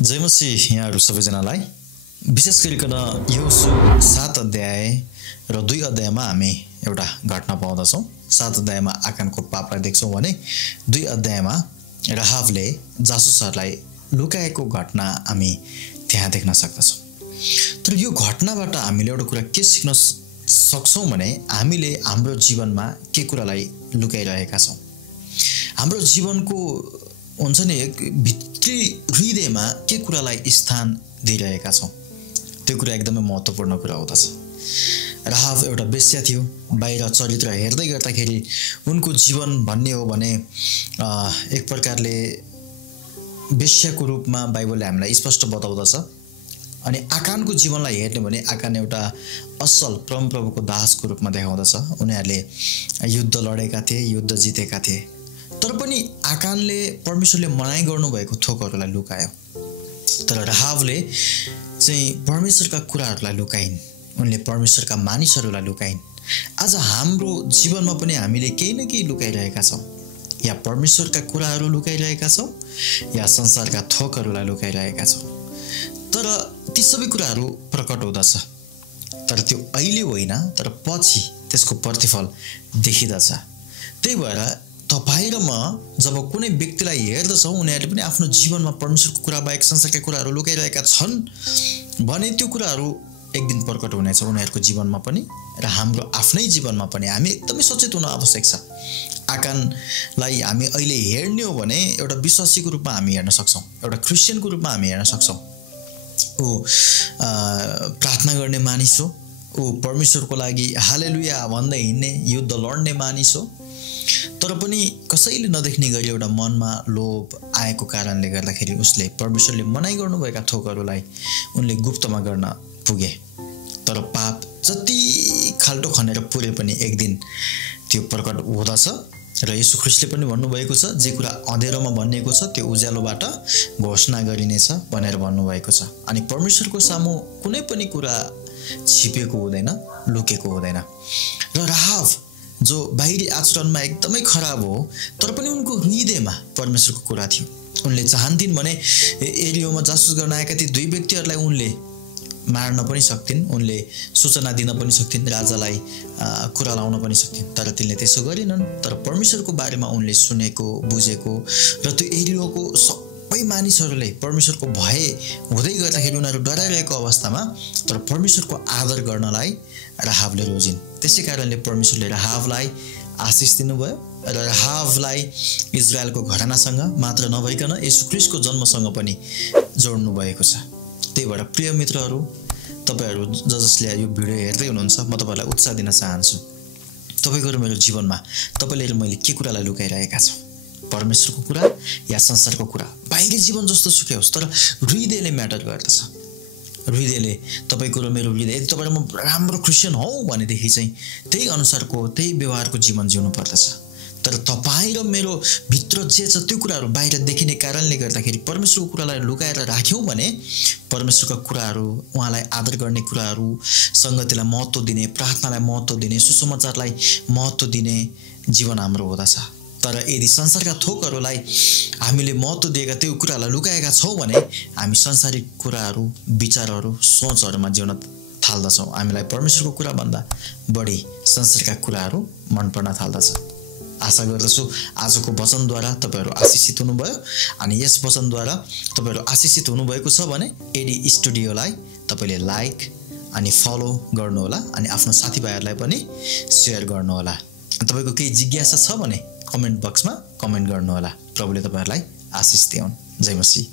जय मसीह यहाँहरू सबैजनालाई विशेष गरिकन योसु 7 अध्याय र 2 अध्यायमा हामी एउटा घटना पाउँदछौँ। 7 अध्यायमा आकानको पापलाई देख्छौँ भने 2 अध्यायमा राहाबले जासुसहरूलाई लुकाएको घटना हामी त्यहाँ देख्न सक्दछौँ। तर यो घटनाबाट हामीले एउटा कुरा के सिक्न सक्छौँ भने हामीले हाम्रो जीवनमा के कुरालाई लुकाइरहेका छौँ। हाम्रो जीवनको हुन्छ नि एक भित्री हृदयमा के कुरालाई स्थान दिइरहेका छौँ, त्यो कुरा एकदमै महत्त्वपूर्ण कुरा हुँदछ। राहाब एउटा वेश्या थियो। बाहिर चरित्र हेर्दै गर्दाखेरि उनको जीवन भन्ने हो भने एक प्रकारले वेश्याको रूपमा बाइबलले हामीलाई स्पष्ट बताउँदछ। अनि आकानको जीवनलाई हेर्ने भने आकान एउटा असल परमप्रभुको दासको रूपमा देखाउँदछ। उनीहरूले युद्ध लडेका थिए, युद्ध जितेका थिए। तर पनि आकानले परमेश्वरले मनाइ गर्नुभएको थोकहरूलाई लुकायो। तर राहाबले चाहिँ परमेश्वरका कुराहरूलाई लुकाइन्, उनले परमेश्वरका मानिसहरूलाई लुकाइन्। आज हाम्रो जीवनमा पनि हामीले केही न केही लुकाइरहेका छौँ। या परमेश्वरका कुराहरू लुकाइरहेका छौँ या संसारका थोकहरूलाई लुकाइरहेका छौँ। तर ती सबै कुराहरू प्रकट हुँदछ, तर त्यो अहिले होइन, तर पछि त्यसको प्रतिफल देखिँदछ। त्यही भएर तपाईँ र म जब कुनै व्यक्तिलाई हेर्दछौँ उनीहरूले पनि आफ्नो जीवनमा परमेश्वरको कुरा बाहेक संसारका कुराहरू लुकाइरहेका छन् भने त्यो कुराहरू एक दिन प्रकट हुनेछ उनीहरूको जीवनमा पनि र हाम्रो आफ्नै जीवनमा पनि। हामी एकदमै सचेत हुन आवश्यक छ। आकानलाई हामी अहिले हेर्ने हो भने एउटा विश्वासीको रूपमा हामी हेर्न सक्छौँ, एउटा क्रिस्चियनको रूपमा हामी हेर्न सक्छौँ। ऊ प्रार्थना गर्ने मानिस हो, ऊ परमेश्वरको लागि हालेलुया भन्दै हिँड्ने युद्ध लड्ने मानिस हो। तर पनि कसैले नदेख्ने गरी एउटा मनमा लोभ आएको कारणले गर्दाखेरि उसले परमेश्वरले मनाइ गर्नुभएका थोकहरूलाई उनले गुप्तमा गर्न पुगे। तर पाप जति खाल्टो खनेर पुरे पनि एक दिन त्यो प्रकट हुँदछ र यीशु ख्रीष्टले पनि भन्नुभएको छ, जे कुरा अँधेरोमा भनिएको छ त्यो उज्यालोबाट घोषणा गरिनेछ भनेर भन्नुभएको छ। अनि परमेश्वरको सामु कुनै पनि कुरा छिपेको हुँदैन, लुकेको हुँदैन। र राहाब जो बाहिरी आचरणमा एकदमै खराब हो तर पनि उनको हृदयमा परमेश्वरको कुरा थियो। उनले चाहन्थिन् भने एरियोमा जासुस गर्न आएका ती 2 व्यक्तिहरूलाई उनले मार्न पनि सक्थिन्, उनले सूचना दिन पनि सक्थिन्, राजालाई कुरा लाउन पनि सक्थिन्। तर तिनले त्यसो गरेनन्। तर परमेश्वरको बारेमा उनले सुनेको, बुझेको र त्यो एरियोको सबै मानिसहरूले परमेश्वरको भय हुँदै गर्दाखेरि उनीहरू डराइरहेको अवस्थामा तर परमेश्वरको आदर गर्नलाई राहाबले रोजिन्। त्यसै कारणले परमेश्वरले राहाबलाई आशिष दिनुभयो र राहाबलाई इजरायलको घरानासँग मात्र नभइकन येशू ख्रीष्टको जन्मसँग पनि जोड्नु भएको छ। त्यही भएर प्रिय मित्रहरू, तपाईहरू जसले यो भिडियो हेर्दै हुनुहुन्छ, म तपाईहरूलाई उत्साह दिन चाहन्छु। तपाईँको र मेरो जीवनमा तपाईँले र मैले के कुरालाई लुकाइरहेका छौँ? परमेश्वरको कुरा या संसारको कुरा? बाहिरी जीवन जस्तो सुकै होस् तर हृदयले म्याटर गर्दछ। हृदयले तपाईँको र मेरो हृदय, यदि तपाईँ र म राम्रो क्रिस्चियन हौ भनेदेखि चाहिँ त्यही अनुसारको त्यही व्यवहारको जीवन जिउनु पर्दछ। तर तपाईँ र मेरो भित्र जे छ त्यो कुराहरू बाहिर देखिने कारणले गर्दाखेरि परमेश्वरको कुरालाई लुकाएर राख्यौँ भने परमेश्वरका कुराहरू, उहाँलाई आदर गर्ने कुराहरू, सङ्गतिलाई महत्त्व दिने, प्रार्थनालाई महत्त्व दिने, सुसमाचारलाई महत्त्व दिने जीवन हाम्रो हुँदछ। तर यदि संसारका थोकहरूलाई हामीले महत्त्व दिएका त्यो कुरालाई लुकाएका छौँ भने हामी संसारिक कुराहरू, विचारहरू, सोचहरूमा जिउन थाल्दछौँ। हामीलाई परमेश्वरको कुराभन्दा बढी संसारका कुराहरू मन पर्न थाल्दछ। आशा गर्दछु आजको वचनद्वारा तपाईँहरू आशिषित हुनुभयो। अनि यस वचनद्वारा तपाईँहरू आशिषित हुनुभएको छ भने एडी स्टुडियोलाई तपाईँले लाइक अनि फलो गर्नुहोला अनि आफ्नो साथीभाइहरूलाई पनि सेयर गर्नुहोला। तपाईँको केही जिज्ञासा छ भने कमेन्ट बक्समा कमेन्ट गर्नुहोला। प्रभुले तपाईँहरूलाई आशिष दिउन्। जय मसीह।